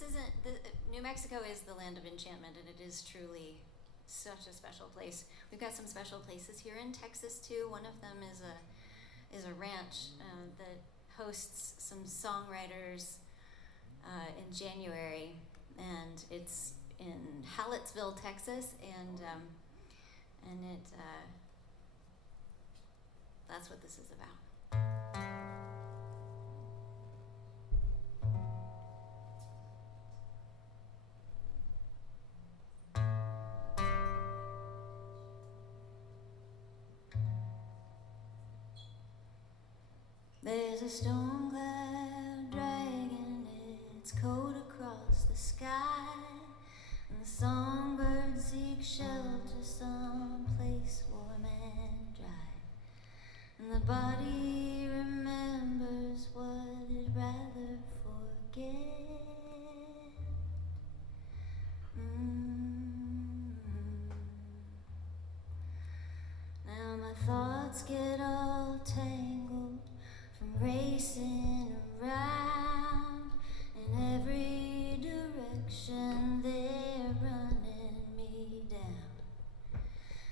this isn't, New Mexico is the land of enchantment, and it is truly such a special place. We've got some special places here in Texas too. One of them is a ranch that hosts some songwriters in January, and it's in Hallettsville, Texas, and it that's what this is about. There's a storm cloud dragging its coat across the sky, and the songbirds seek shelter someplace warm and dry, and the body remembers what it'd rather forget. Now my thoughts get all tangled from racing around in every direction. They're running me down,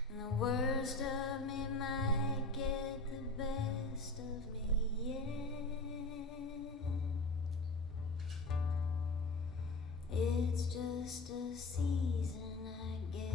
and the worst of me might get the best of me yet. It's just a season, I guess.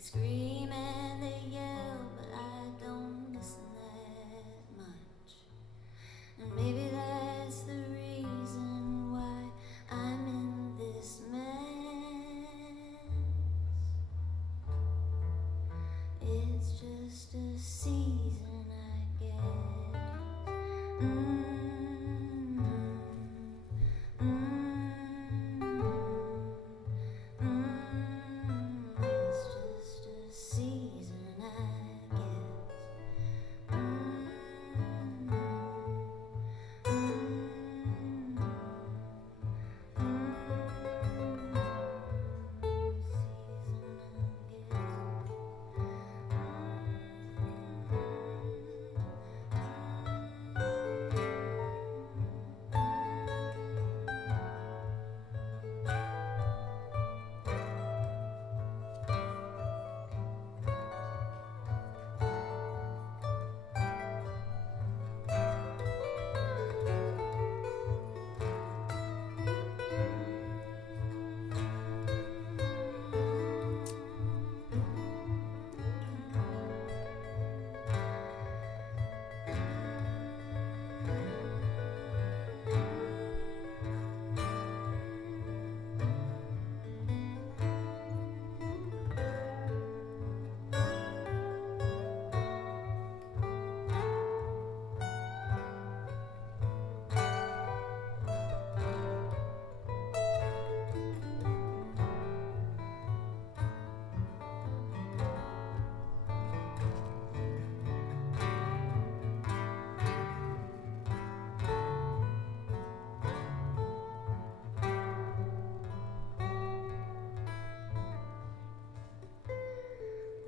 Scream and they yell, but I don't listen that much. And maybe that's the reason why I'm in this mess. It's just a season, I guess.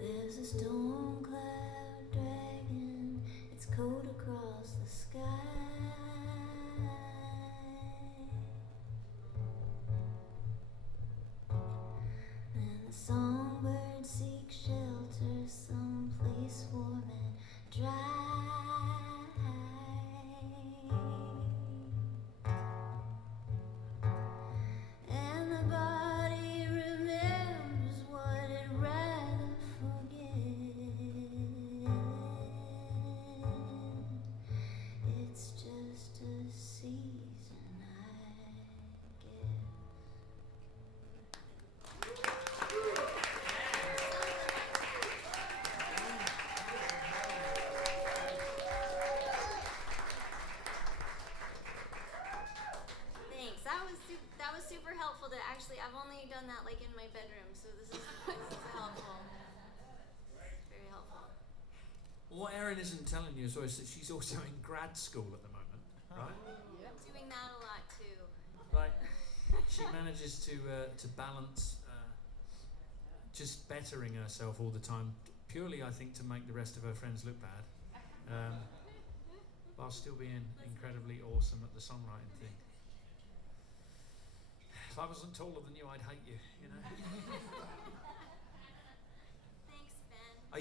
There's a storm cloud dragging its coat across the sky, and the songbirds seek shelter someplace warm and dry. And the body remembers what it'd rather forget. like in my bedroom, so this is helpful. Very helpful. What Erin isn't telling you is that she's also in grad school at the moment, right? I'm doing that a lot too. Like, she manages to balance just bettering herself all the time, purely I think to make the rest of her friends look bad, while still being incredibly awesome at the songwriting thing. If I wasn't taller than you, I'd hate you, you know. Thanks, Ben. Are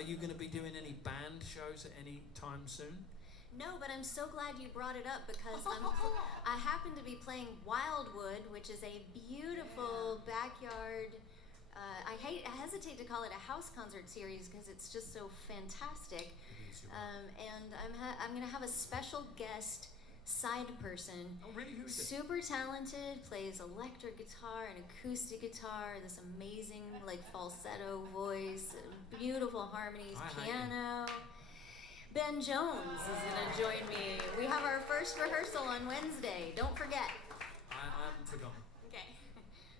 you going to be doing any band shows at any time soon? No, but I'm so glad you brought it up because I happen to be playing Wildwood, which is a beautiful backyard. I hesitate to call it a house concert series because it's just so fantastic. And I'm going to have a special guest side person. Oh, really? Who is it? Super talented, plays electric guitar and acoustic guitar, this amazing like falsetto voice, beautiful harmonies, piano. Ben Jones is going to join me. We have our first rehearsal on Wednesday. Don't forget. I haven't forgotten. Okay.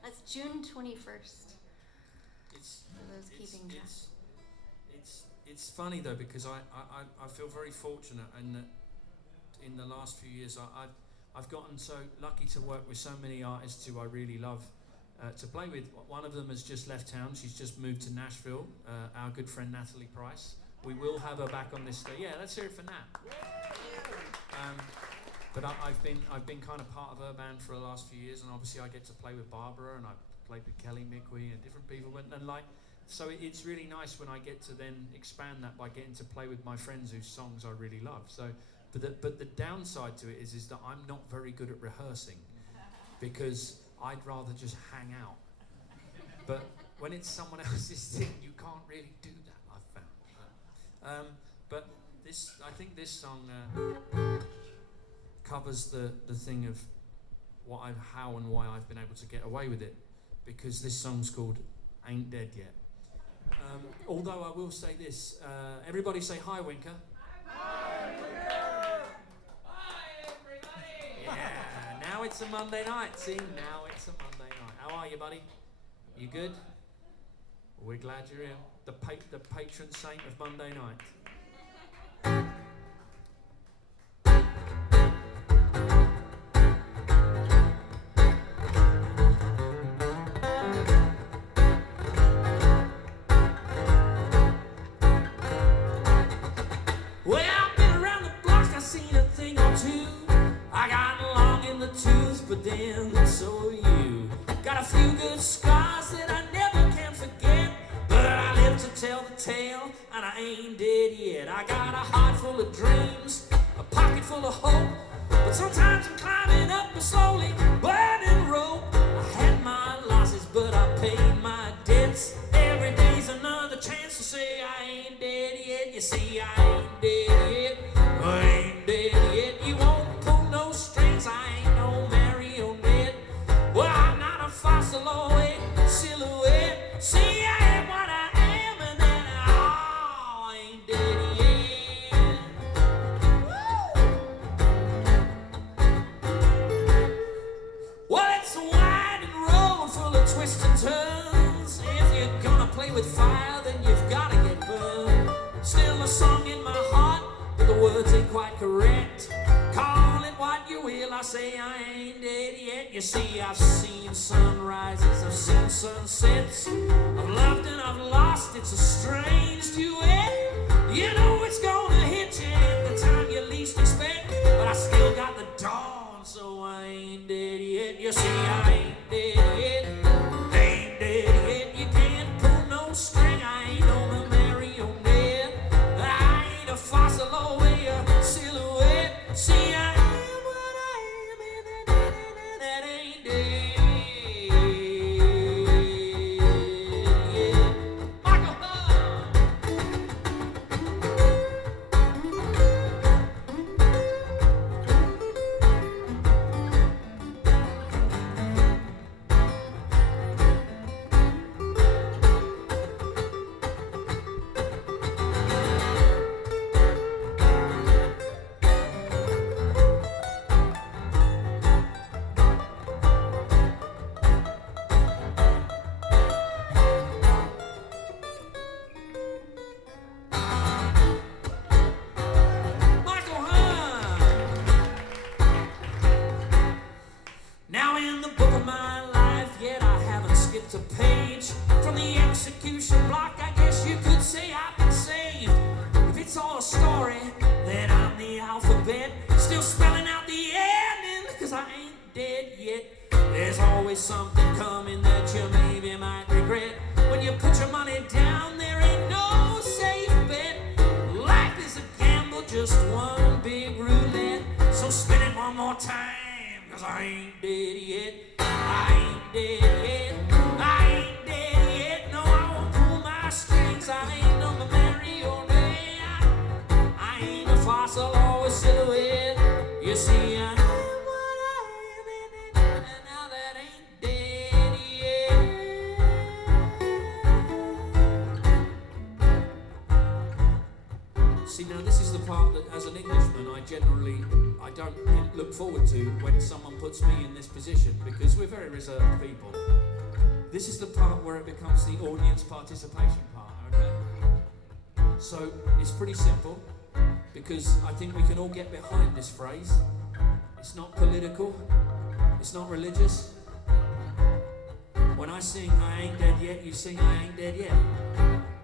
That's June 21st. For those keeping track. It's funny though because I feel very fortunate in the last few years I've gotten so lucky to work with so many artists who I really love to play with. One of them has just left town. She's just moved to Nashville. Our good friend Natalie Price. We will have her back on this stage. Yeah, let's hear it for Nat. But I've been kind of part of her band for the last few years, and obviously I get to play with Barbara, and I played with Kelly McQueen and different people, and like, so it's really nice when I get to then expand that by getting to play with my friends whose songs I really love. So, but the downside to it is that I'm not very good at rehearsing because I'd rather just hang out. But when it's someone else's thing, you can't really do that, I've found. But I think this song covers the thing of how and why I've been able to get away with it, because this song's called Ain't Dead Yet. Although I will say this, everybody say hi, Winker. Hi, Winker! Hi, everybody! Yeah, now it's a Monday night. See, now it's a Monday night. How are you, buddy? You good? We're glad you're here. The patron saint of Monday night. But then, so you got a few good scars that I never can forget. But I live to tell the tale, and I ain't dead yet. I got a heart full of dreams, a pocket full of hope. But sometimes I'm climbing up a slowly burning rope. I had my losses, but I paid my debts. Every day's another chance to say I ain't dead yet. You see, I ain't dead yet. I ain't dead yet. You won't pull no strings. I ain't no marionette. Well, I'm not a fossil or a silhouette. See, I am what I am, and then I ain't dead yet. Woo! Well, it's a winding road full of twists and turns. If you're gonna play with fire, then you've gotta get burned. Still a song in my heart, but the words ain't quite correct. Call it what you will, I say I ain't dead yet. You see, I've seen sunrises, I've seen sunsets. I've loved and I've lost, it's a strange duet. You know it's gonna hit you at the time you least expect. But I still got the dawn, so I ain't dead yet. You see, I ain't dead yet. Ain't dead yet. You can't pull no string, I ain't no marionette. I ain't a fossil or a silhouette. See, I am what I am, and that ain't dead yet. Michael Hearne. execution block. I guess you could say I've been saved. If it's all a story, then I'm the alphabet, still spelling out the ending, 'cause I ain't dead yet. There's always something coming that you maybe might regret. When you put your money down, there ain't no safe bet. Life is a gamble, just one big roulette. So spin it one more time, 'cause I ain't dead yet. I ain't dead yet. I ain't dead yet. No, I won't pull my strings. I ain't no marionette. I ain't a fossil or a silhouette. You see, I am what I am, and now that ain't dead yet. See, now this is the part that, as an Englishman, I don't look forward to when someone puts me in this position, because we're very reserved people. This is the part where it becomes the audience participation part, okay? So it's pretty simple, because I think we can all get behind this phrase. It's not political, it's not religious. When I sing I ain't dead yet, you sing I ain't dead yet.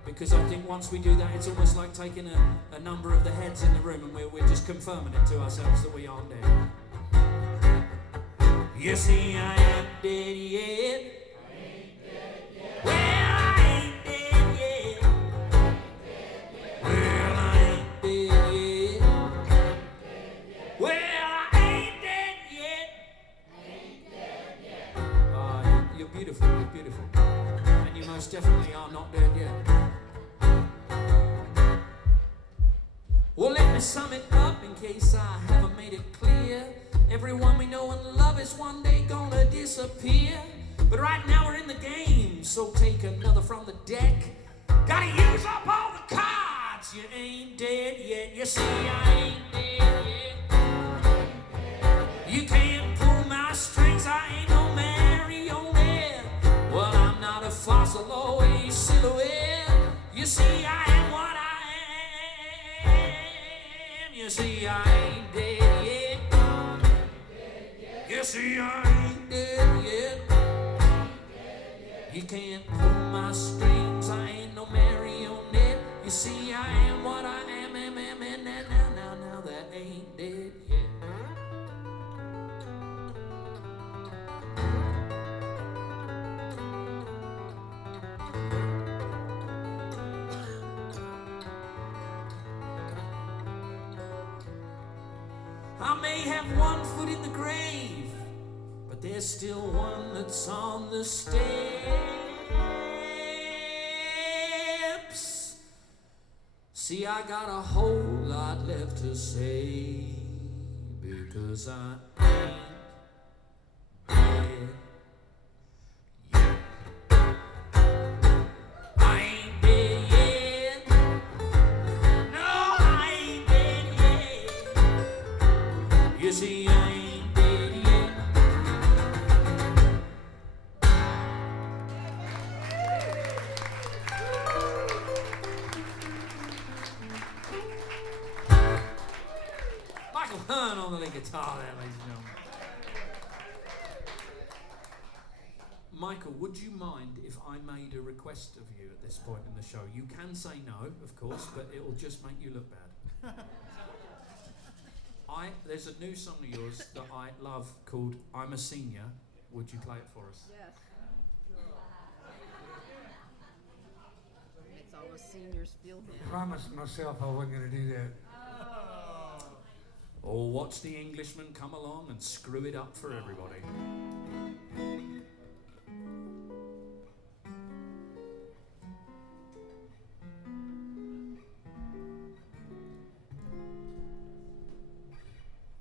Because I think once we do that, it's almost like taking a number of the heads in the room and we're just confirming it to ourselves that we aren't dead. You see, I ain't dead yet. I ain't dead yet. Well, I ain't dead yet. Well, I ain't dead yet. Well, I ain't dead yet. I ain't dead yet. You're beautiful, you're beautiful. And you most definitely are not dead yet. Well, let me sum it up in case I haven't made it clear. Everyone we know and love is one day gonna disappear. But right now we're in the game, so take another from the deck. Gotta use up all the cards. You ain't dead yet. You see, I ain't dead yet. You can't pull my strings. I ain't no marionette. Well, I'm not a fossil or a silhouette. You see, I am what I am. You see, I ain't dead yet. You see, I ain't dead yet. You can't pull my strings. I ain't no marionette. You see, I am what I am, and now that ain't dead yet. I may have one foot in the grave, but there's still one that's on the steps. See, I got a whole lot left to say, because I ain't dead yet. I ain't dead yet. No, I ain't dead yet. You see, I ain't dead yet. Michael Hearne on the lead guitar there, ladies and gentlemen. Michael, would you mind if I made a request of you at this point in the show? You can say no, of course, but it will just make you look bad. There's a new song of yours that I love called I'm a Senior. Would you play it for us? Yes. It's all a senior spiel I promised myself I wasn't going to do that. Or watch the Englishman come along and screw it up for everybody.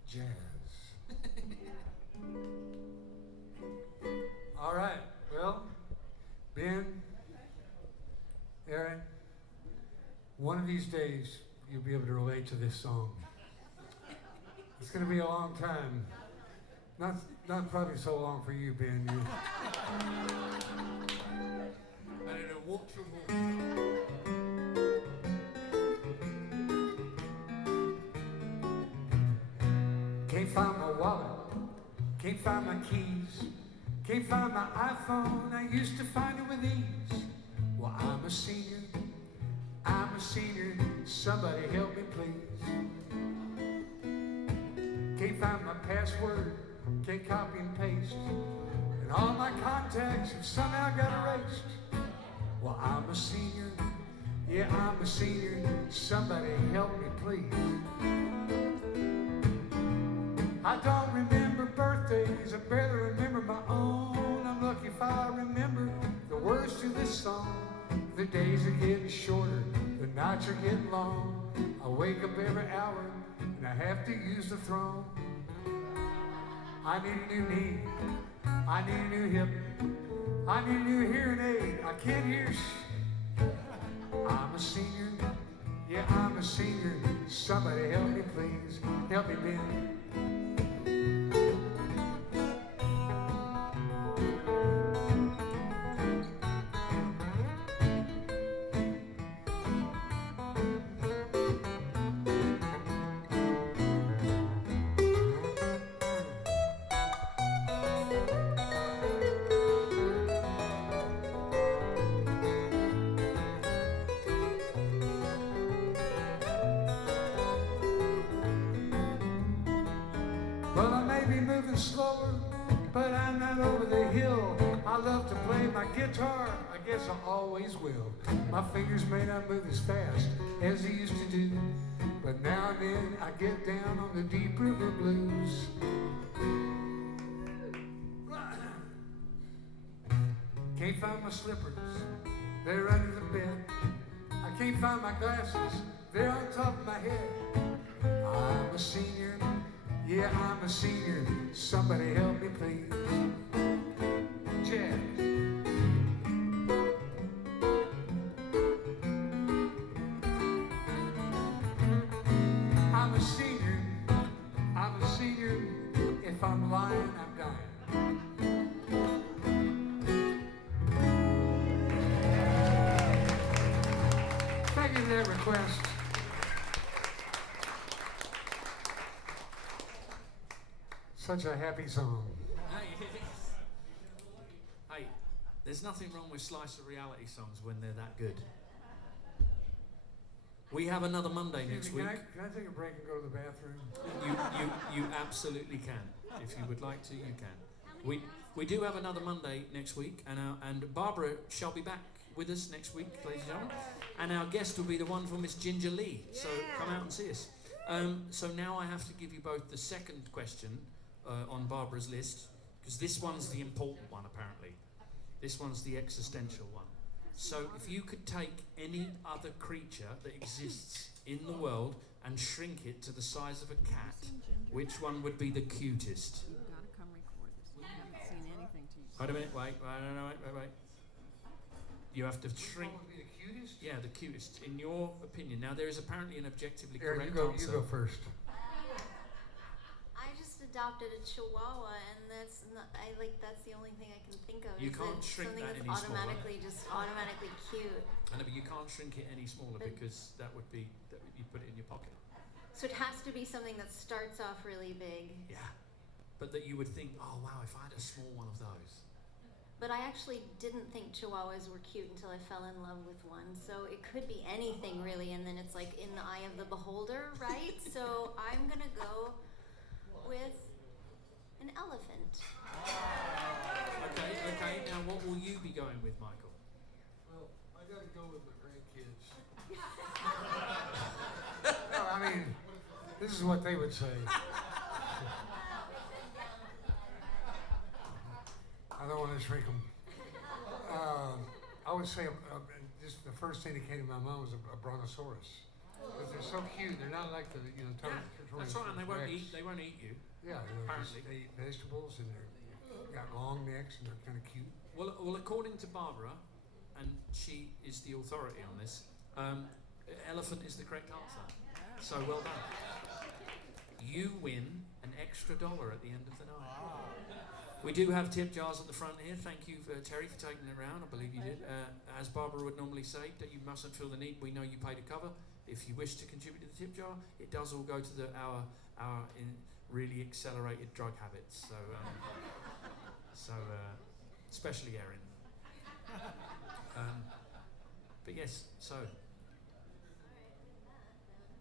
Jazz. All right. Well, Ben, Erin, one of these days you'll be able to relate to this song. It's going to be a long time. Not probably so long for you, Ben. Can't find my wallet, can't find my keys, can't find my iPhone. I used to find it with ease. Well, a senior, I'm a senior, somebody help me please. Can't find my password, can't copy and paste, and all my contacts have somehow got erased. Well, I'm a senior, yeah, I'm a senior, somebody help me please. I don't remember birthdays, I barely remember my own. I'm lucky if I remember the words to this song. The days are getting shorter, the nights are getting long. I wake up every hour and I have to use the throne. I need a new knee, I need a new hip, I need a new hearing aid, I can't hear I'm a senior, yeah, I'm a senior, somebody help me please, help me Ben. Well, I may be moving slower, but I'm not over the hill. I love to play my guitar, I guess I always will. My fingers may not move as fast as they used to do, but now and then I get down on the deep river blues. Can't find my slippers, they're under the bed. I can't find my glasses, they're on top of my head. I'm a senior, yeah, I'm a senior, somebody help me please. Jazz. I'm a senior, I'm a senior, if I'm lying, I'm dying. Thank you for that request. Such a happy song. Hey, there's nothing wrong with slice of reality songs when they're that good. We have another Monday next week. Can I take a break and go to the bathroom? You absolutely can. If you would like to, you can. We do have another Monday next week, and Barbara shall be back with us next week, ladies and gentlemen. And our guest will be the wonderful Miss Ginger Lee. So come out and see us. So now I have to give you both the second question on Barbara's list, because this one's the important one apparently. This one's the existential one. So if you could take any other creature that exists in the world and shrink it to the size of a cat, which one would be the cutest? You've got to come record this. We haven't seen anything to you. Wait a minute, wait. You have to shrink. What would be the cutest? Yeah, the cutest, in your opinion. Now there is apparently an objectively Erin, correct you answer. go first. I just adopted a Chihuahua, and that's the only thing I can think of. You is can't that shrink something that that's any smaller. automatically cute. I know, but you can't shrink it any smaller But- because you put it in your pocket. So it has to be something that starts off really big. Yeah, but that you would think, oh wow, if I had a small one of those. But I actually didn't think Chihuahuas were cute until I fell in love with one. So it could be anything really, and then it's like in the eye of the beholder, right? So I'm gonna go with an elephant. Okay. Now what will you be going with, Michael? Well, I gotta go with my grandkids. No, I mean, this is what they would say. I don't want to shrink them. I would say, just the first thing that came to my mind was a brontosaurus. Because they're so cute. They're not like the, That's right, and they won't eat you. Yeah, Apparently. they eat vegetables and they're got long necks and they're kind of cute. Well, according to Barbara, and she is the authority on this, elephant is the correct answer. So well done. You win an extra $1 at the end of the night. We do have tip jars at the front here. Thank you, Terry, for taking it around. I believe you did. As Barbara would normally say, that you mustn't feel the need. We know you paid a cover. If you wish to contribute to the tip jar, it does all go to our really accelerated drug habits. So, especially Erin. yes, so.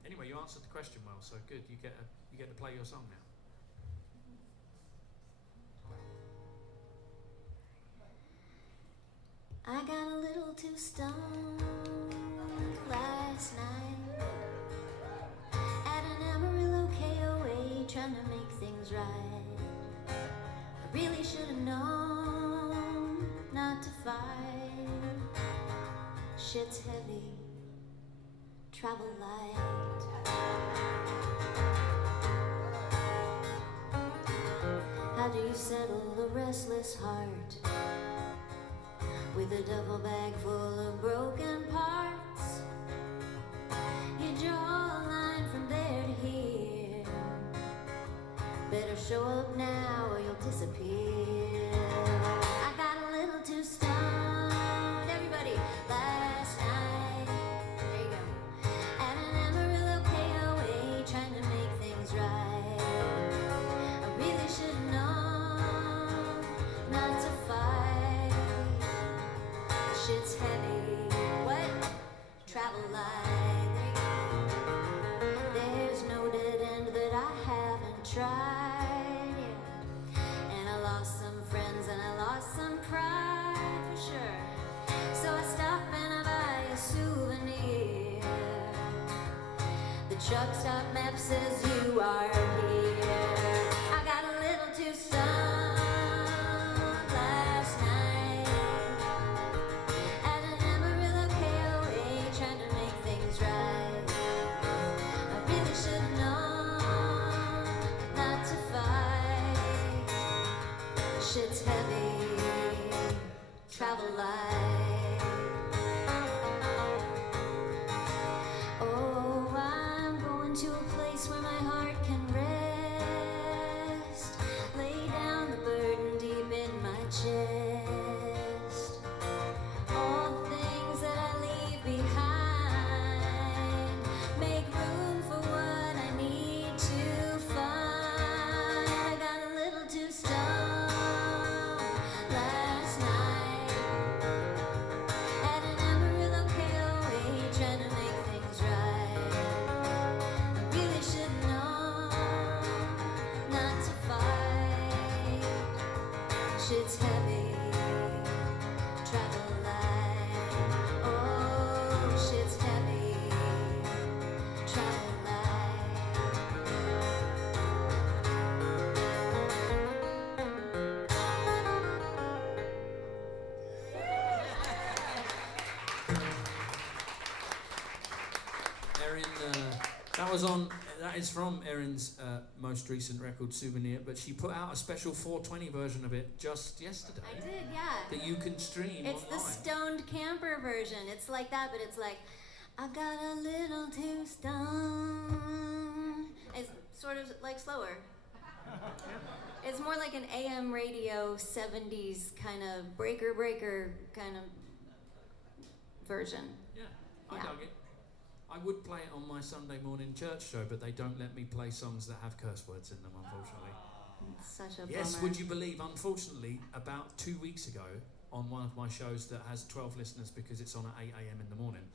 Anyway, you answered the question well, so good. You get to play your song now. I got a little too stoned last night at an Amarillo KOA trying to make things right. I really should have known not to fight. Shit's heavy, travel light. How do you settle a restless heart with a duffel bag full of broken parts? You draw a line from there to here. Better show up now or you'll disappear. I got a little too stoned, everybody, last night. There you go. At an Amarillo KOA trying to make things right. I really should have known not to fight. Shit's heavy. What? Travel light. There you go. There's no dead end that I haven't tried. Yeah. And I lost some friends and I lost some pride for sure. So I stop and I buy a souvenir. The truck stop map says you are here. I got a little too stoned last night at an Amarillo KOA trying to make things right. I really should have known not to fight. Shit's heavy, travel light. Oh, I'm going to a place where my heart can rest. Lay down the burden deep in my chest. All the things that I leave behind. Make room for what I need to find. I got a little too stoned last night at an Amarillo KOA trying to make things right. I really should know not to fight. Shit's heavy, travel light. Oh, shit's heavy, travel light. Erin, that is from Erin's most recent record, Souvenir, but she put out a special 420 version of it just yesterday. I did, yeah. That you can stream It's the online. stoned camper version. It's like that, but it's like, I got a little too stoned. It's sort of like slower. It's more like an AM radio 70s kind of breaker kind of version. Yeah, I Yeah. dug it. I would play it on my Sunday morning church show, but they don't let me play songs that have curse words in them, unfortunately. It's such a Yes, bummer. would you believe, unfortunately, about 2 weeks ago, on one of my shows that has 12 listeners because it's on at 8 a.m. in the morning,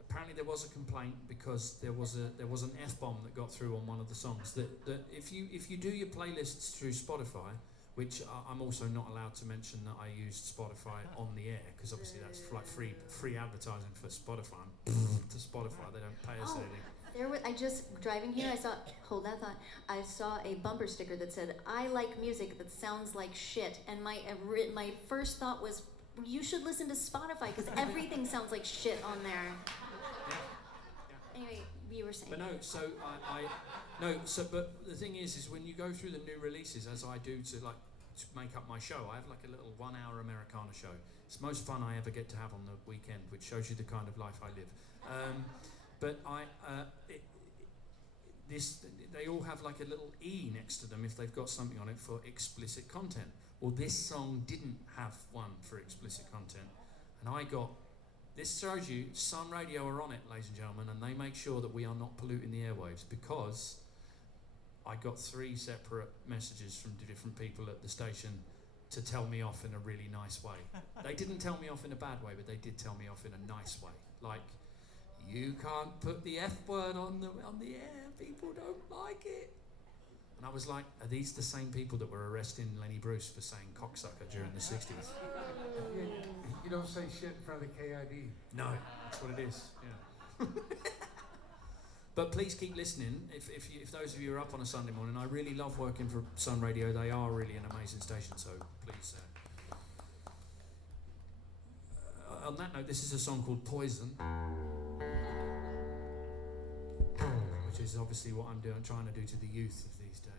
apparently there was a complaint because there was an F-bomb that got through on one of the songs. That if you do your playlists through Spotify, which I'm also not allowed to mention that I used Spotify on the air, because obviously that's like free advertising for Spotify. To Spotify, they don't pay us Oh. anything. I just, driving here, I saw a bumper sticker that said, I like music that sounds like shit. And my first thought was, you should listen to Spotify because everything sounds like shit on there. Anyway, you were saying. But no, so but the thing is when you go through the new releases, as I do to make up my show, I have like a little 1 hour Americana show. It's the most fun I ever get to have on the weekend, which shows you the kind of life I live. But they all have like a little E next to them if they've got something on it for explicit content. Well, this song didn't have one for explicit content, and I got. This shows you Sun Radio are on it, ladies and gentlemen, and they make sure that we are not polluting the airwaves, because I got 3 separate messages from different people at the station to tell me off in a really nice way. They didn't tell me off in a bad way, but they did tell me off in a nice way. Like, you can't put the F word on the air, people don't like it. And I was like, are these the same people that were arresting Lenny Bruce for saying cocksucker during the 60s? You don't say shit in front of the KID. No, that's what it is, yeah. But please keep listening. If those of you are up on a Sunday morning, I really love working for Sun Radio. They are really an amazing station, so please. On that note, this is a song called Poison, which is obviously what I'm trying to do to the youth of these days.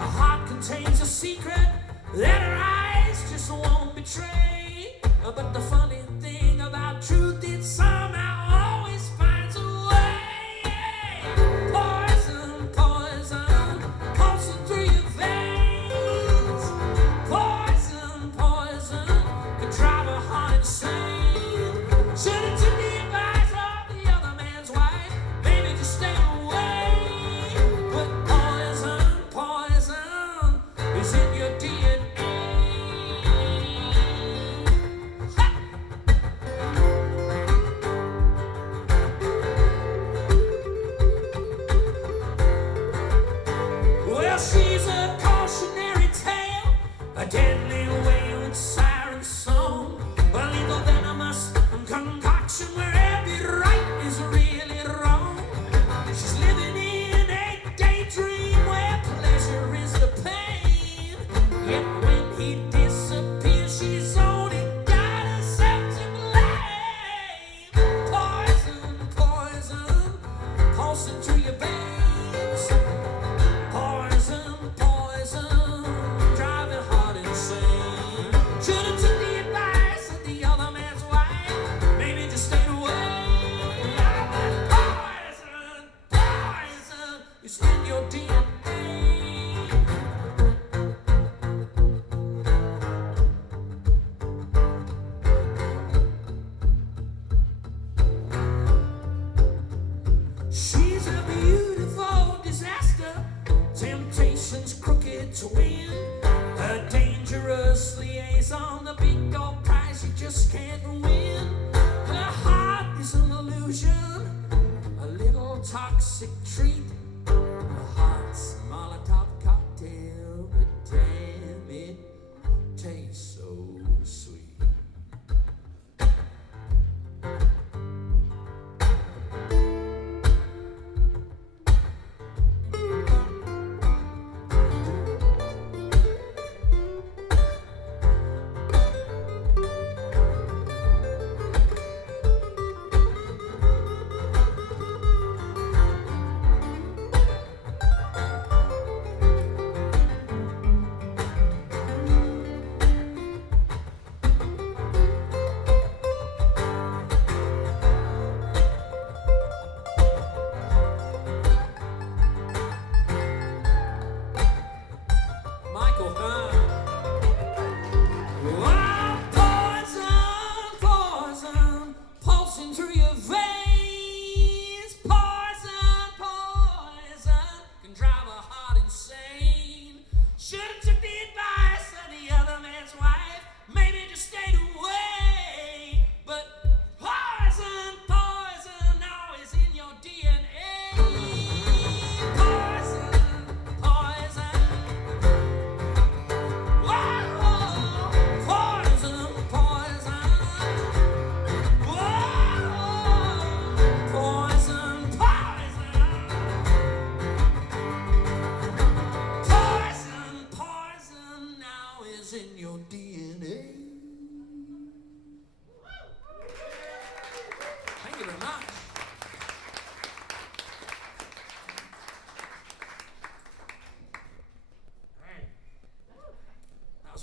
Hot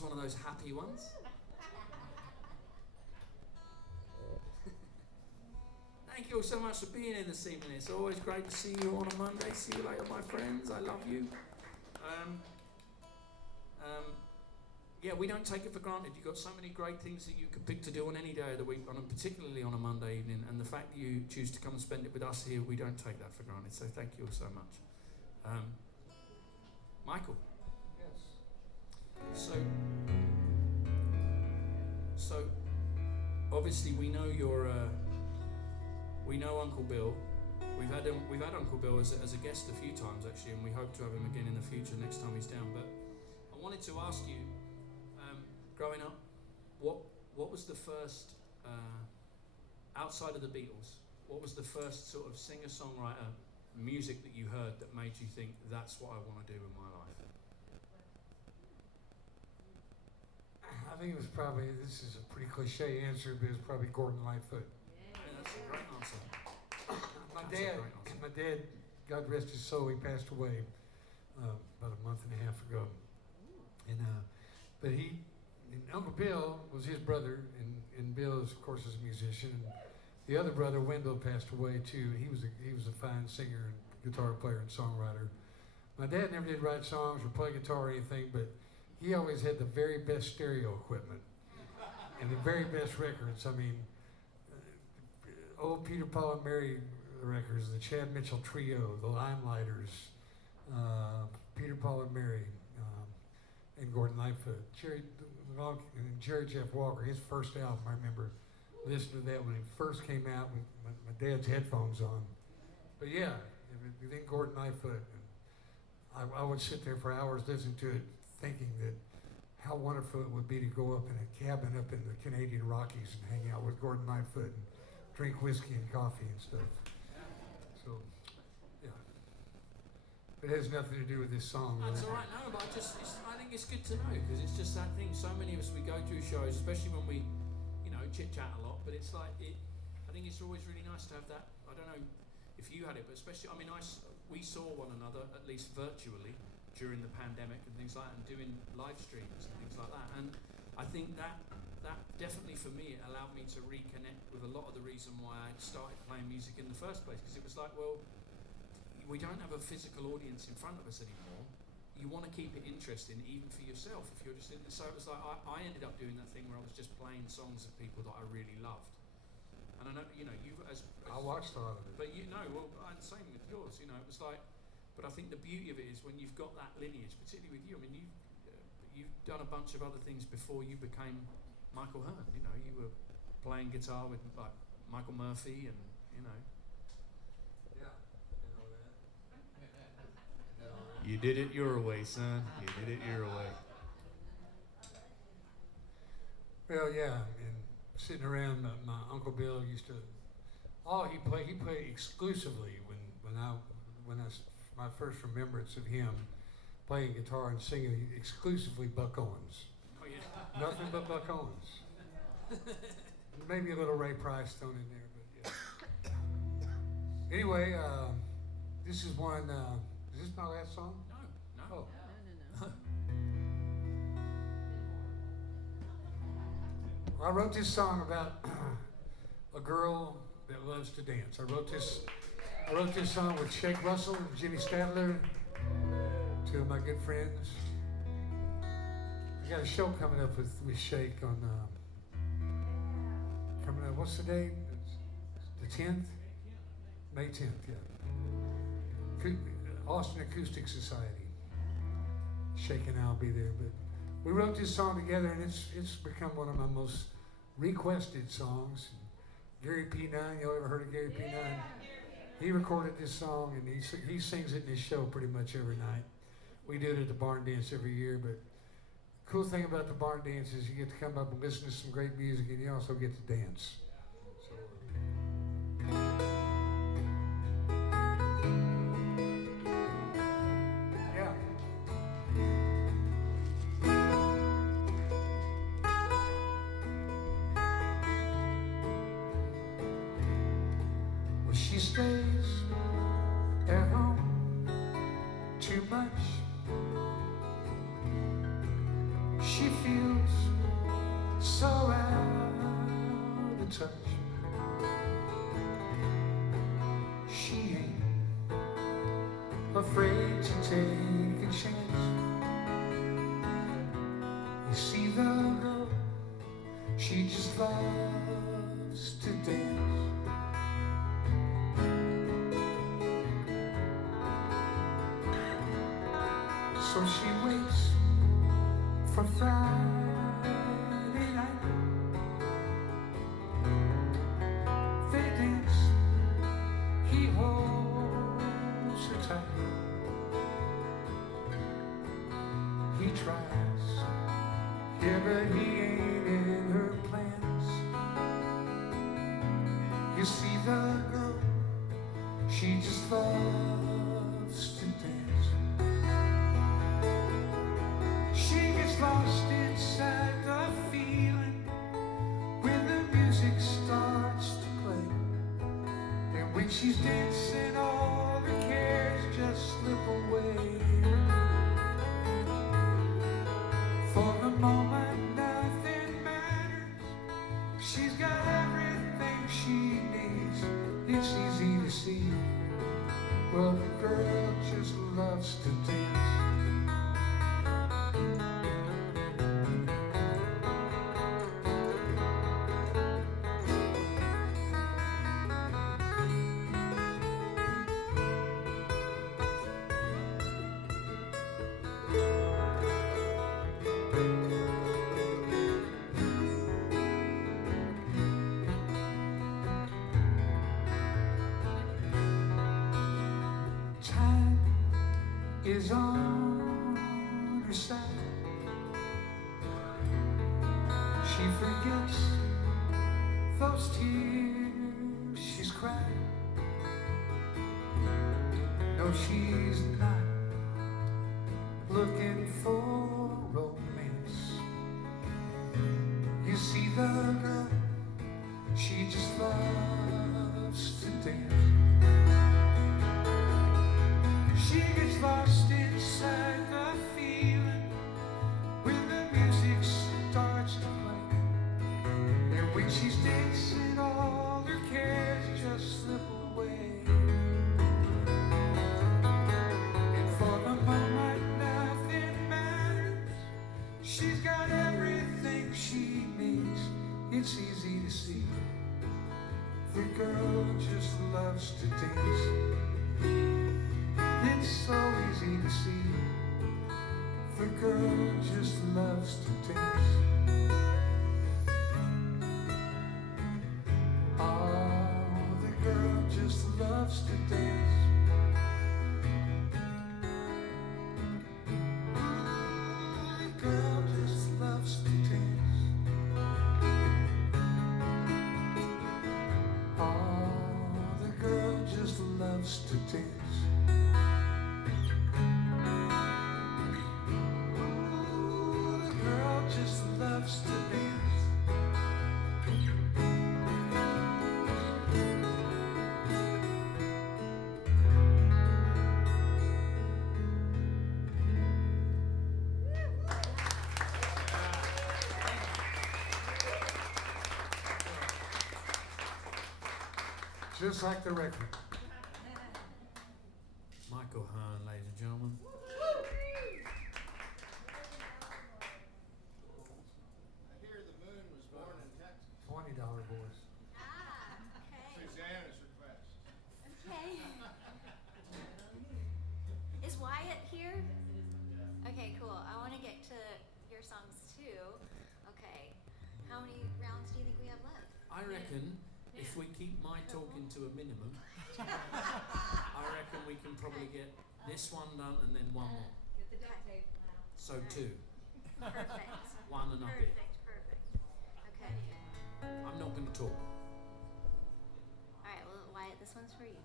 one of those happy ones. Thank you all so much for being here this evening. It's always great to see you on a Monday. See you later, my friends. I love you. Yeah, we don't take it for granted. You've got so many great things that you could pick to do on any day of the week, particularly on a Monday evening. And the fact that you choose to come and spend it with us here, we don't take that for granted. So thank you all so much. Michael. Yes. So obviously we know we know Uncle Bill. We've had Uncle Bill as a guest a few times actually, and we hope to have him again in the future next time he's down. But I wanted to ask you, growing up, what was the first outside of the Beatles? What was the first sort of singer-songwriter music that you heard that made you think that's what I want to do in my life? I think it was probably, this is a pretty cliche answer, but it was probably Gordon Lightfoot. Yeah, that's a great answer. My dad, God rest his soul, he passed away about a month and a half ago. And but Uncle Bill was his brother, and Bill, of course, is a musician. And the other brother, Wendell, passed away too. He was a fine singer and guitar player and songwriter. My dad never did write songs or play guitar or anything, but he always had the very best stereo equipment and the very best records. I mean, old Peter, Paul, and Mary records, the Chad Mitchell Trio, the Limelighters, Peter, Paul, and Mary, and Gordon Lightfoot. Jerry Jeff Walker, his first album, I remember listening to that when it first came out with my dad's headphones on. But yeah, then Gordon Lightfoot. I would sit there for hours listening to it, thinking that how wonderful it would be to go up in a cabin up in the Canadian Rockies and hang out with Gordon Lightfoot and drink whiskey and coffee and stuff. So, yeah. But it has nothing to do with this song. That's all right, no, but I think it's good to know, because it's just that thing. So many of us, we go to shows, especially when we, chit-chat a lot, but it's like, I think it's always really nice to have that. I don't know if you had it, but especially, we saw one another, at least virtually, during the pandemic and things like that, and doing live streams and things like that. And I think that definitely for me, it allowed me to reconnect with a lot of the reason why I started playing music in the first place, because it was like, well, we don't have a physical audience in front of us anymore. You want to keep it interesting even for yourself if you're just in it. So it was like I ended up doing that thing where I was just playing songs of people that I really loved. And I know, you as I watched a lot of it. But same with yours, it was like, but I think the beauty of it is when you've got that lineage, particularly with you, you've done a bunch of other things before you became Michael Hearne. You were playing guitar with like Michael Murphy and, Yeah, that. You did it your way, son. You did it your way. Well, yeah, and sitting around, my Uncle Bill used to. He played exclusively my first remembrance of him playing guitar and singing exclusively Buck Owens. Oh yeah. Nothing but Buck Owens. Maybe a little Ray Price thrown in there, but yeah. Anyway, this is one. Is this my last song? No. Oh. No. I wrote this song about a girl that loves to dance. I wrote this song with Shake Russell and Jimmy Stadler, two of my good friends. I got a show coming up with Shake on coming up. What's the date? It's the 10th, May 10th. Yeah. Austin Acoustic Society. Shake and I'll be there, but we wrote this song together, and it's become one of my most requested songs. Gary P9, y'all ever heard of Gary P9? He recorded this song, and he sings it in his show pretty much every night. We do it at the barn dance every year, but the cool thing about the barn dance is you get to come up and listen to some great music, and you also get to dance. Yeah. Well, she stays at home too much. She she feels so out of touch. She ain't afraid to take a chance. You see the girl, she just loves to dance. So she waits for Friday night. They dance, he holds her tight. He tries, yeah, but he ain't in her plans. You see the girl, she just loves to dance. She gets lost inside the feeling when the music starts to play. And when she's dancing, all her cares just slip away. For the moment, nothing matters. She's got everything she needs. It's easy to see. Well, the girl just loves to dance. Time is on her side. She forgets those tears she's cried. No, she's not looking for romance. You see the girl, she just loves to dance. She gets lost inside the feeling when the music starts to play. And when she's dancing, all her cares just slip away. And for the moment, nothing matters. She's got everything she needs. It's easy to see. The girl just loves to dance. It's so easy to see. The girl just loves to dance. Oh, the girl just loves to dance. The girl just loves to dance. Oh, the girl just loves to dance. Just loves to dance. Just like the record. Michael Hearne, ladies and gentlemen. $20 boys. Okay. Susanna's request. Okay. Is Wyatt here? Okay, cool. I want to get to your songs too. Okay. How many rounds do you think we have left? I reckon if we keep my talking to a minimum, I reckon we can probably get this one done and then one more. Okay. So two. Perfect. One and a bit. Perfect. Okay. I'm not going to talk. Alright, well, Wyatt, this one's for you.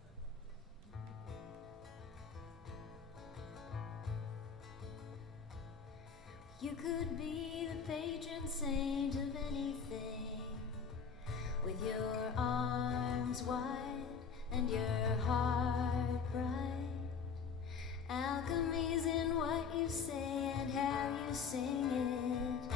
You could be the patron saint of anything, with your arms wide and your heart bright. Alchemy's in what you say and how you sing it.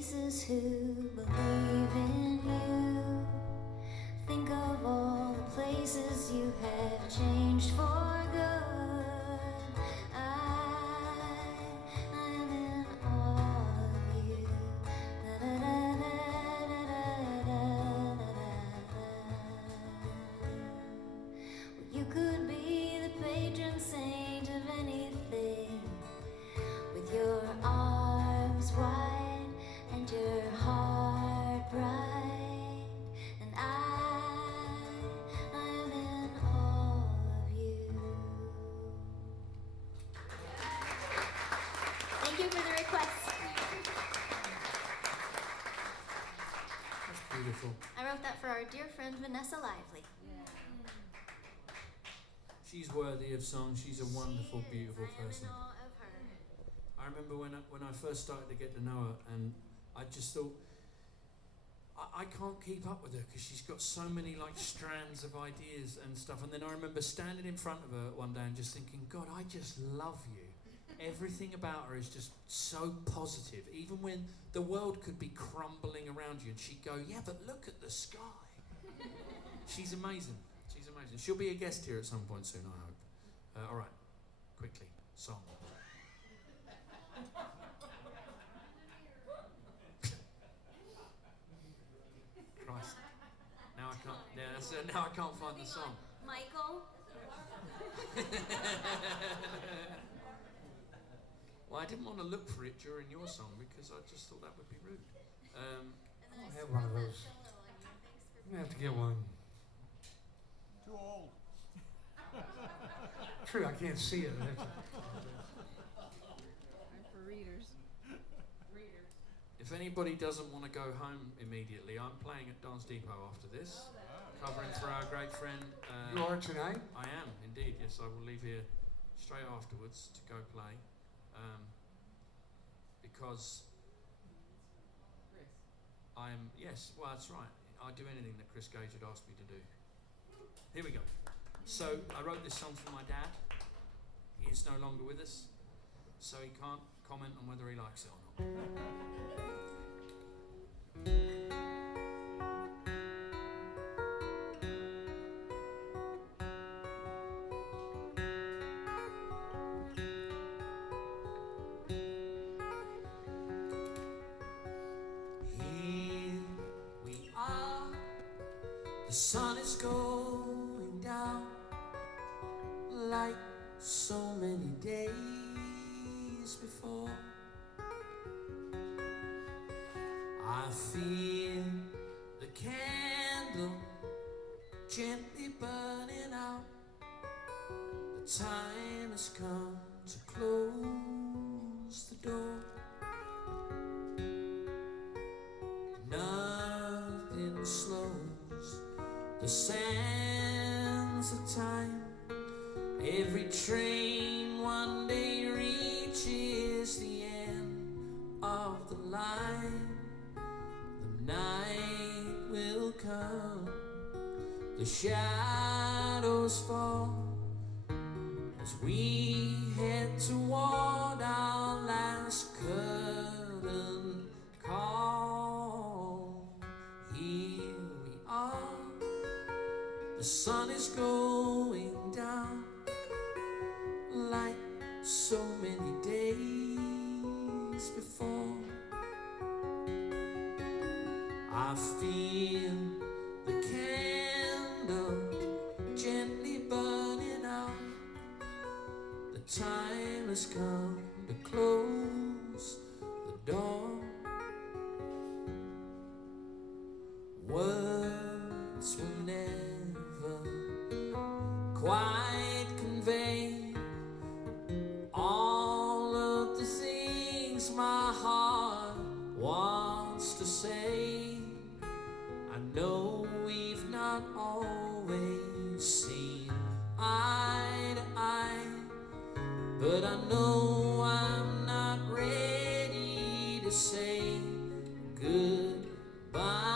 faces who believe in you. Think of all the places you have changed for good. I'm in awe of you. You could be the patron saint of anything, with your arms wide and your heart bright, and I'm in awe of you. Thank you for the request. That's beautiful. I wrote that for our dear friend Vanessa Lively. She's worthy of song. She's a wonderful, beautiful person. I am in awe of her. I remember when I first started to get to know her, and I just thought, I can't keep up with her because she's got so many like strands of ideas and stuff. And then I remember standing in front of her one day and just thinking, God, I just love you. Everything about her is just so positive. Even when the world could be crumbling around you, and she'd go, yeah, but look at the sky. She's amazing. She's amazing. She'll be a guest here at some point soon, I hope. All right, quickly, song. Christ. Now I can't. Yeah, now I can't find the song. Michael? Well, I didn't want to look for it during your song because I just thought that would be rude. I don't have one of those. I'm gonna have to get one. Too old. True, I can't see it. And for readers. If anybody doesn't want to go home immediately, I'm playing at Dance Depot after this, covering for our great friend. You are tonight? I am, indeed, yes. I will leave here straight afterwards to go play. Because yes, well, that's right. I do anything that Chris Gage would ask me to do. Here we go. So, I wrote this song for my dad. He is no longer with us, so he can't comment on whether he likes it or not. The sun is going down like so many days before. I feel the candle gently burning out. The time has come to close the door. Nothing slows the sands of time. Every train one day reaches the end of the line. The night will come, the shadows fall, as we head toward our last curtain call. Here we are. The sun is going down like so many days before. I feel the candle gently burning out. The time has come to close the door. Words will never quite convey all of the things my heart wants to say. I know we've not always seen eye to eye, but I know I'm not ready to say goodbye.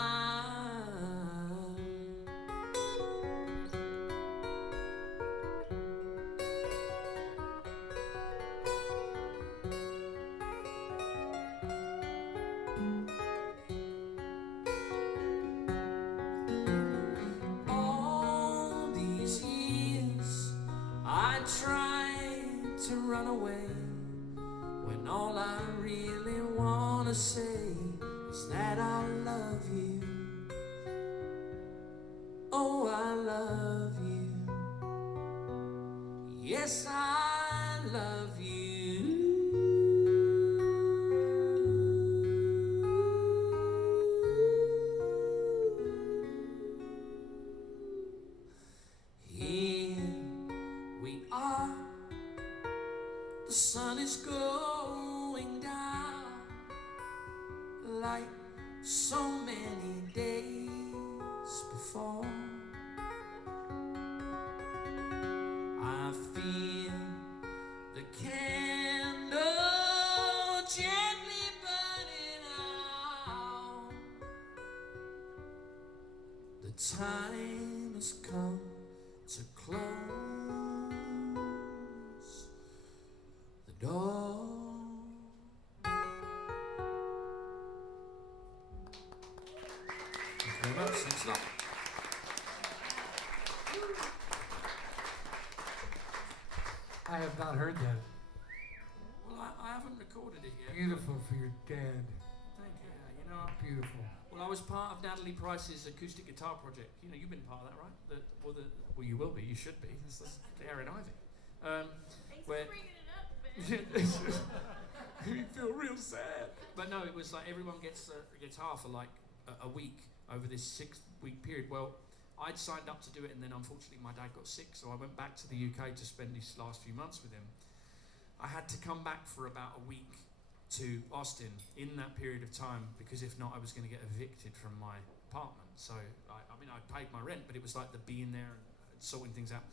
Yes, I love you. Here we are, the sun is going down like so many days before. I feel the candle gently burning out. The time has come to close the door. Thank you very much. Thanks a lot. I have not heard that. Well, I haven't recorded it yet. Beautiful for your dad. Thank you. You know, Beautiful. well, I was part of Natalie Price's acoustic guitar project. You know, you've been part of that, right? Well, you will be. You should be. That's Erin, Ivey. Thanks Where- for bringing it up, man. You feel real sad. But no, it was like everyone gets a guitar for like a week over this 6-week period. Well, I'd signed up to do it, and then unfortunately my dad got sick, so I went back to the UK to spend these last few months with him. I had to come back for about a week to Austin in that period of time, because if not, I was going to get evicted from my apartment. So, I mean, I paid my rent, but it was like the being there and sorting things out.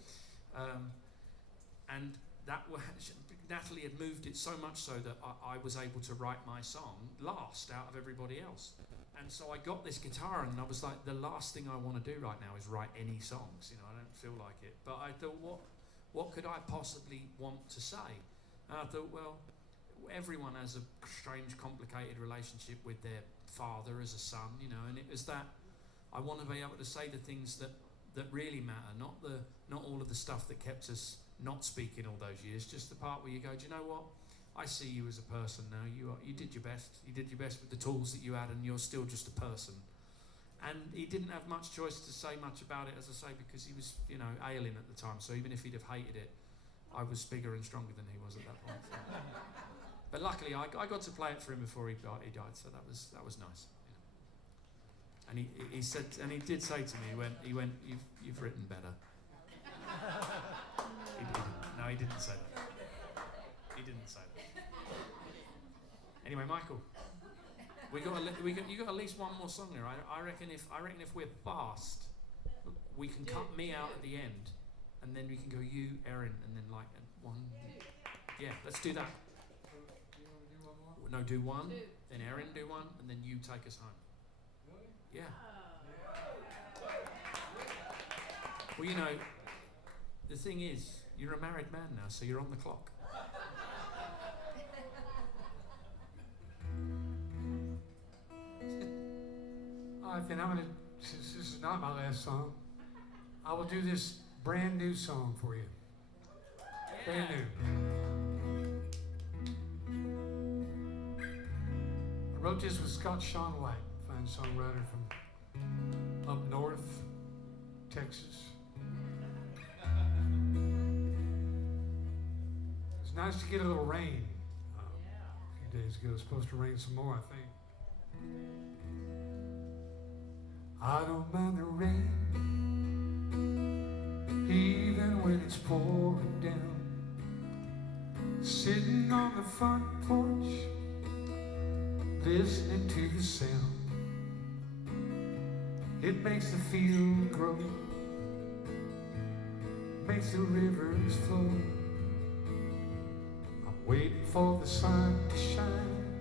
And that Natalie had moved it so much so that I was able to write my song last out of everybody else. And so I got this guitar, and I was like, the last thing I want to do right now is write any songs. You know, I don't feel like it. But I thought, what could I possibly want to say? And I thought, well, everyone has a strange, complicated relationship with their father as a son, you know, and it was that I want to be able to say the things that really matter, not all of the stuff that kept us not speaking all those years, just the part where you go, do you know what? I see you as a person now. You did your best. You did your best with the tools that you had, and you're still just a person. And he didn't have much choice to say much about it, as I say, because he was, you know, ailing at the time. So even if he'd have hated it, I was bigger and stronger than he was at that point. So. But luckily, I got to play it for him before he died. So that was nice. You know. And he said, and he did say to me, he went, you've written better. No, he didn't say that. He didn't say that. Anyway, Michael, you got at least one more song there. I reckon if we're fast, we can cut me out at the end, and then we can go you, Erin, and then like one. Yeah, let's do that. No, do one. Then Erin do one, and then you take us home. Yeah. Well, you know, the thing is, you're a married man now, so you're on the clock. Then I'm gonna, since this is not my last song, I will do this brand new song for you. Brand new. I wrote this with Scott Shawn White, fine songwriter from up north, Texas. It's nice to get a little rain. A few days ago, it was supposed to rain some more, I think. I don't mind the rain, even when it's pouring down. Sitting on the front porch, listening to the sound. It makes the field grow, makes the rivers flow. I'm waiting for the sun to shine,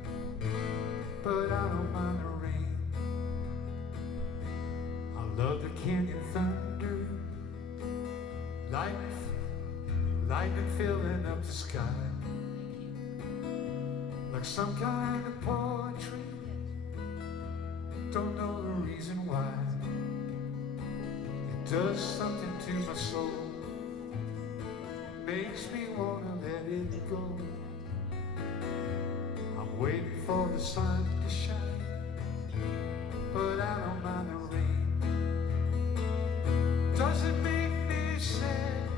but I don't mind the rain. Love the canyon thunder, lightning filling up the sky, like some kind of poetry. Don't know the reason why. It does something to my soul, makes me wanna let it go. I'm waiting for the sun to shine, but I don't mind the rain. Doesn't make me sad,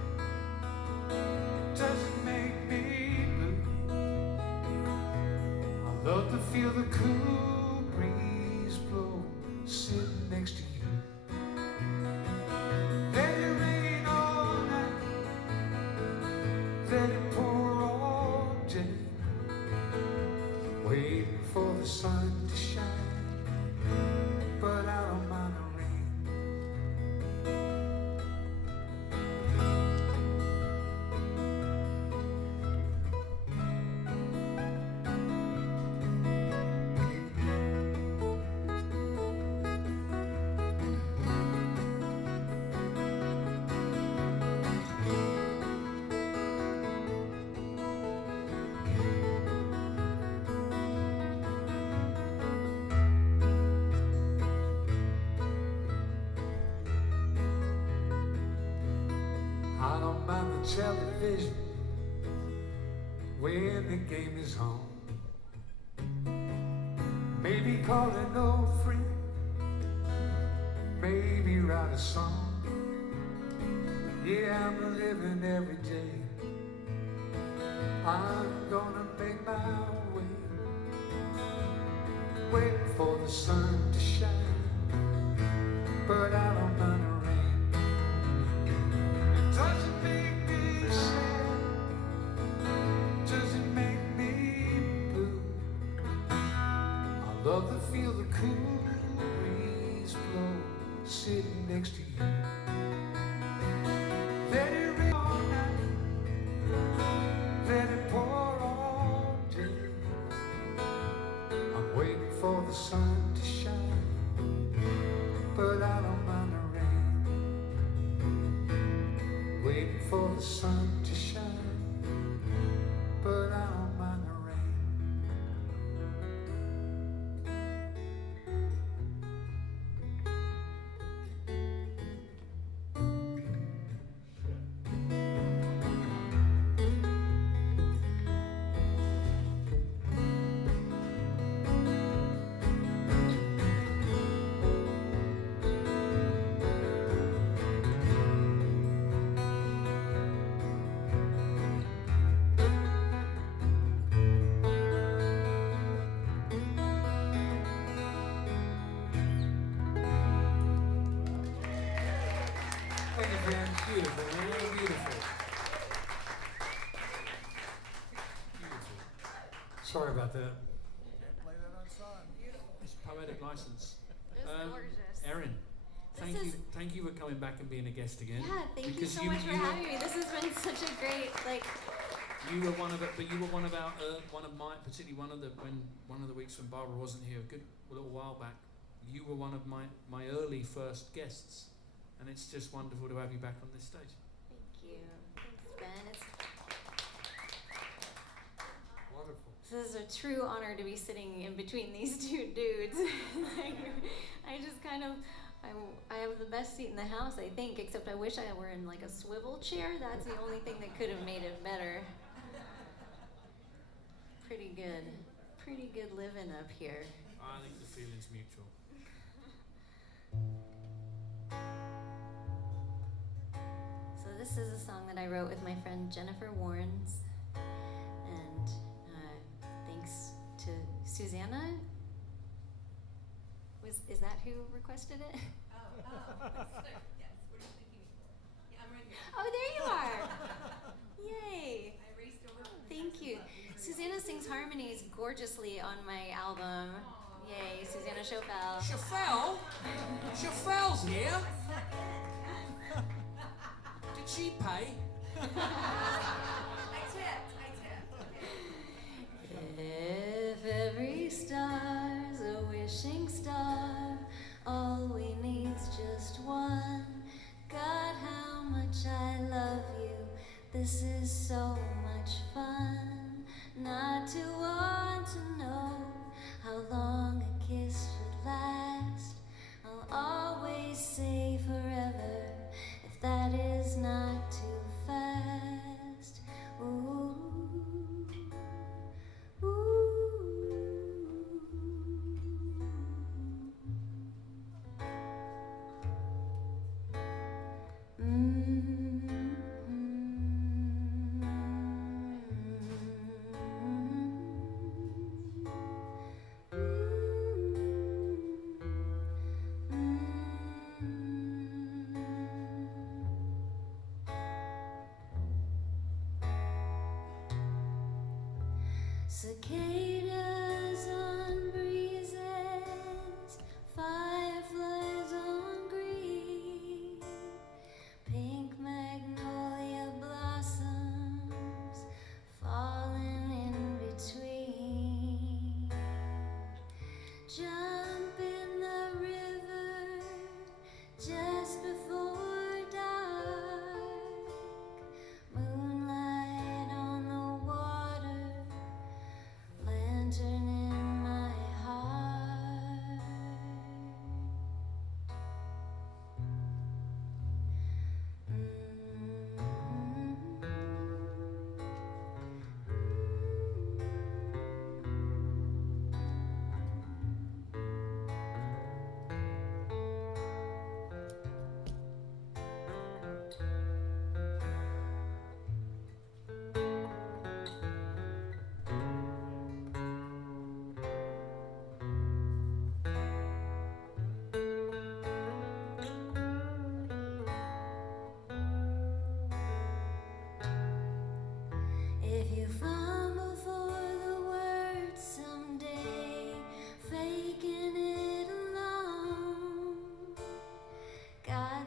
television when the game is on. Maybe call an old friend, maybe write a song. Yeah, I'm living every day. I'm gonna make my way, waiting for the sun to shine, but I don't mind the rain. It doesn't make me sad, doesn't make me blue. I love to feel the cool breeze blow, sitting next to you. Let it rain all night, let it pour all day. I'm waiting for the sun to shine, but I don't mind the rain. Waiting for the sun to shine, but I don't mind the rain. Thank you, man. Beautiful, man. Beautiful. Beautiful. Sorry about that. Can't play that on song. It's poetic license. It was gorgeous. Erin, This thank you for coming back and being a guest again. Yeah, thank you Because so much for having me. This has been such a great, like, You were one of it, but you were one of our, one of my, particularly one of the weeks when Barbara wasn't here, a little while back. You were one of my early first guests, and it's just wonderful to have you back on this stage. thank you. Thanks, Ben. Wonderful. This is a true honor to be sitting in between these two dudes. Like, I just kind of, I have the best seat in the house, I think, except I wish I were in like a swivel chair. That's the only thing that could have made it better. Pretty good living up here. I think the feeling's mutual. So this is a song that I wrote with my friend Jennifer Warrens, and thanks to Susanna. Is that who requested it? Yes, what are you thinking for? Yeah, I'm right here. Oh, there you are! Yay! I raced over. Thank you. Susanna sings harmonies gorgeously on my album. Yay, Susanna Schofel. Chauffel? Chaufel's here? Did she pay? I tipped. If every star's a wishing star, all we need's just one. God, how much I love you. This is so much fun. Not to want to know how long a kiss should last. I'll always say forever if that is not too fast. Ooh, ooh. Cicadas on breezes, fireflies on green, pink magnolia blossoms falling in between. Jump in the river just before dark, moonlight on the water.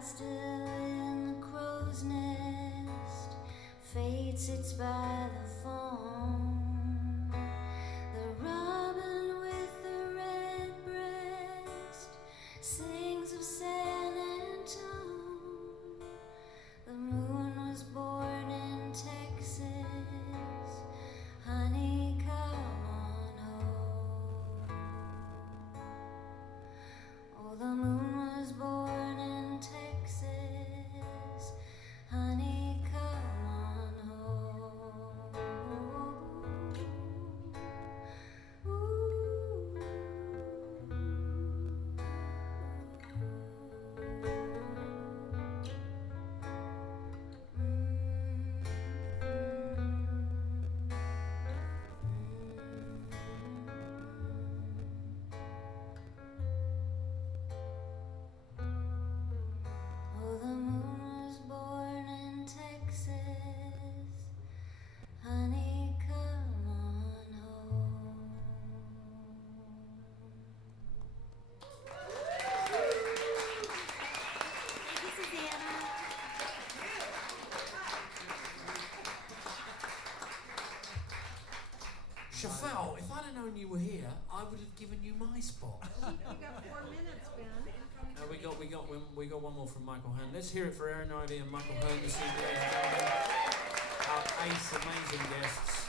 still in the crow's nest, fate sits by the phone. The robin with the red breast sings of San Antone. The moon was born in Texas. Honey, come on home. Oh, the moon was born in Texas. Honey, come on home. Ooh. Oh, the moon was born in Texas. Honey, come on home. Thank you, Susanna. Chauffeur, if I'd have known you were here, I would have given you my spot. You got 4 minutes, Ben. We got one more from Michael Hearne. Let's hear it for Erin, Ivey, and Michael Hearne this evening, ladies and gentlemen. Our 8 amazing guests.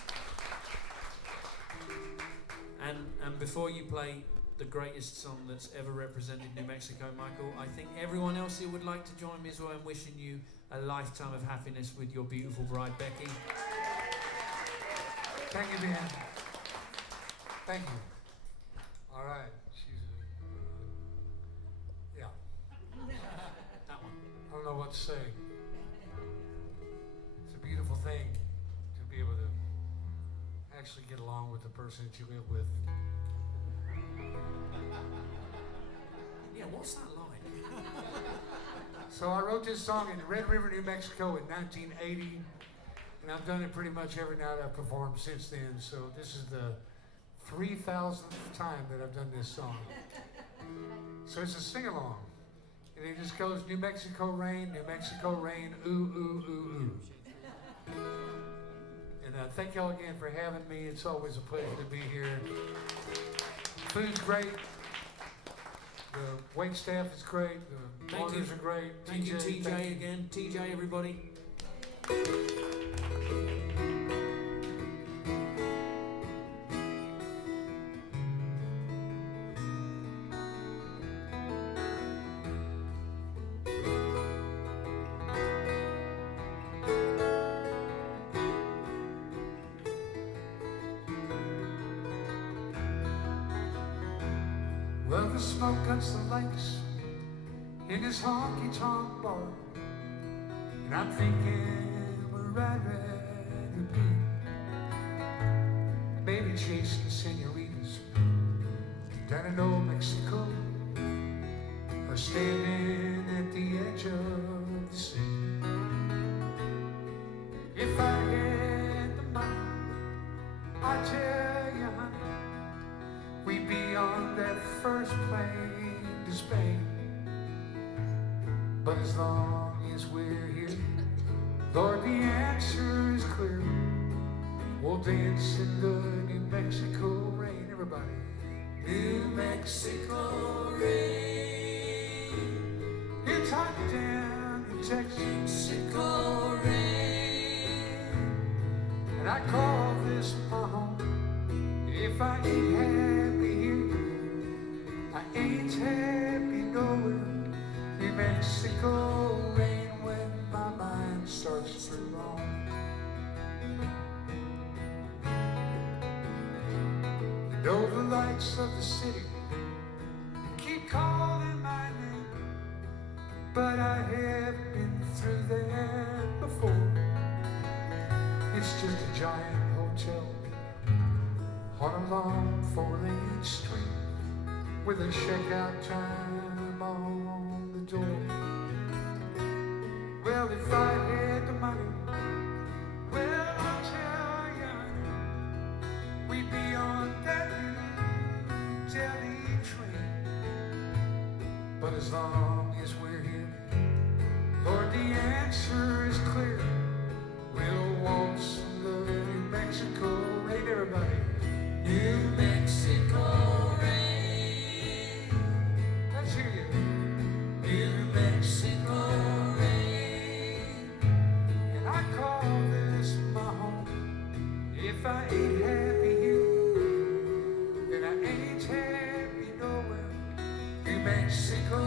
And before you play the greatest song that's ever represented New Mexico, Michael, I think everyone else here would like to join me as well in wishing you a lifetime of happiness with your beautiful bride, Becky. Thank you, Ben. Thank you. All right. She's yeah. That one. I don't know what to say. It's a beautiful thing to be able to actually get along with the person that you live with. Yeah, what's that like? So I wrote this song in Red River, New Mexico in 1980, and I've done it pretty much every night I've performed since then. So this is the 3,000th time that I've done this song. So it's a sing-along. And it just goes, New Mexico rain, ooh, ooh, ooh, ooh. And thank y'all again for having me. It's always a pleasure to be here. Food's great. The wait staff is great. The Thank waters you. are great. Thank you, TJ, thank you. again. TJ, everybody. Well, the smoke cuts the lights in this honky-tonk bar, and I'm thinking where I'd rather be. Maybe chasing senoritas down in old Mexico, or standing at the edge of the sea. If I had the money, I'd tell you, honey, we'd be on that first plane to Spain. But as long as we're here, Lord, the answer is clear. We'll dance in the New Mexico rain. Everybody. New Mexico rain. It's hot down in Texas. Mexico rain. And I call this my home. If I ain't happy here, I ain't happy nowhere. New Mexico rain when my mind starts to roam. You know the lights of the city keep calling my name, but I have been through there before. It's just a giant hotel on a long 4-lane street with a checkout time on the door. Well, if I had the money, well, I'll tell you, we'd be on that new Delhi train. But as long as we're here, Lord, the answer is clear. We'll waltz in the New Mexico rain, everybody. New Mexico rain. Let's hear you. New Mexico rain. And I call this my home. If I ain't happy here, then I ain't happy nowhere. New Mexico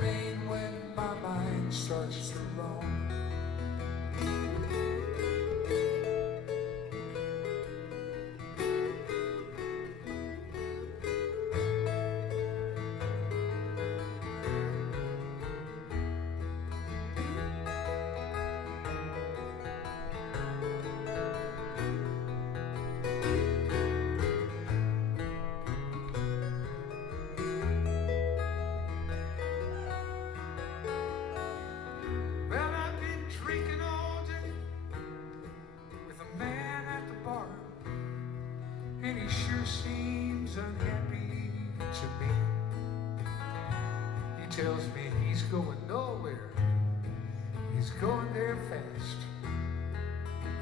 rain when my mind starts to roam. Well, I've been drinking all day with a man at the bar, and he sure seems unhappy to me. He tells me he's going nowhere, he's going there fast,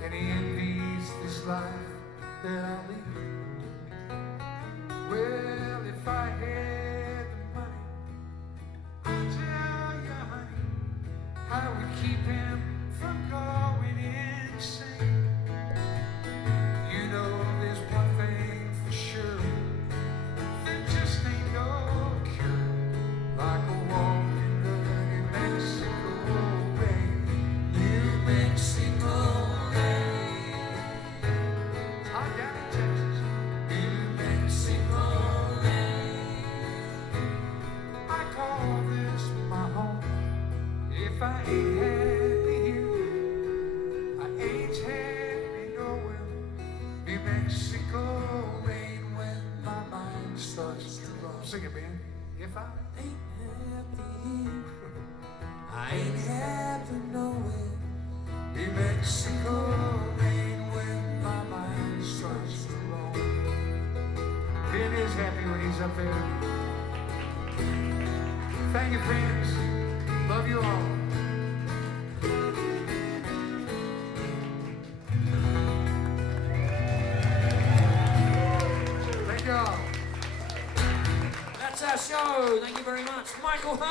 and he envies this life that I lead. Well, if I had the money, I'll tell you, honey, I would keep him from going insane. You know, there's one thing for sure, there just ain't no cure like a walk in the New Mexico rain. New Mexico rain. It's hot down in Texas. New Mexico rain. I call this my home. If I ain't happy here, I ain't happy nowhere. New Mexico rain when my mind starts to roam. Sing it, man. If I Ain't happy here. I ain't happy nowhere. New Mexico rain when my mind starts to roam. Ben is happy when he's up there. Thank you, friends. Love you all. Thank you all. That's our show. Thank you very much. Michael Hearne.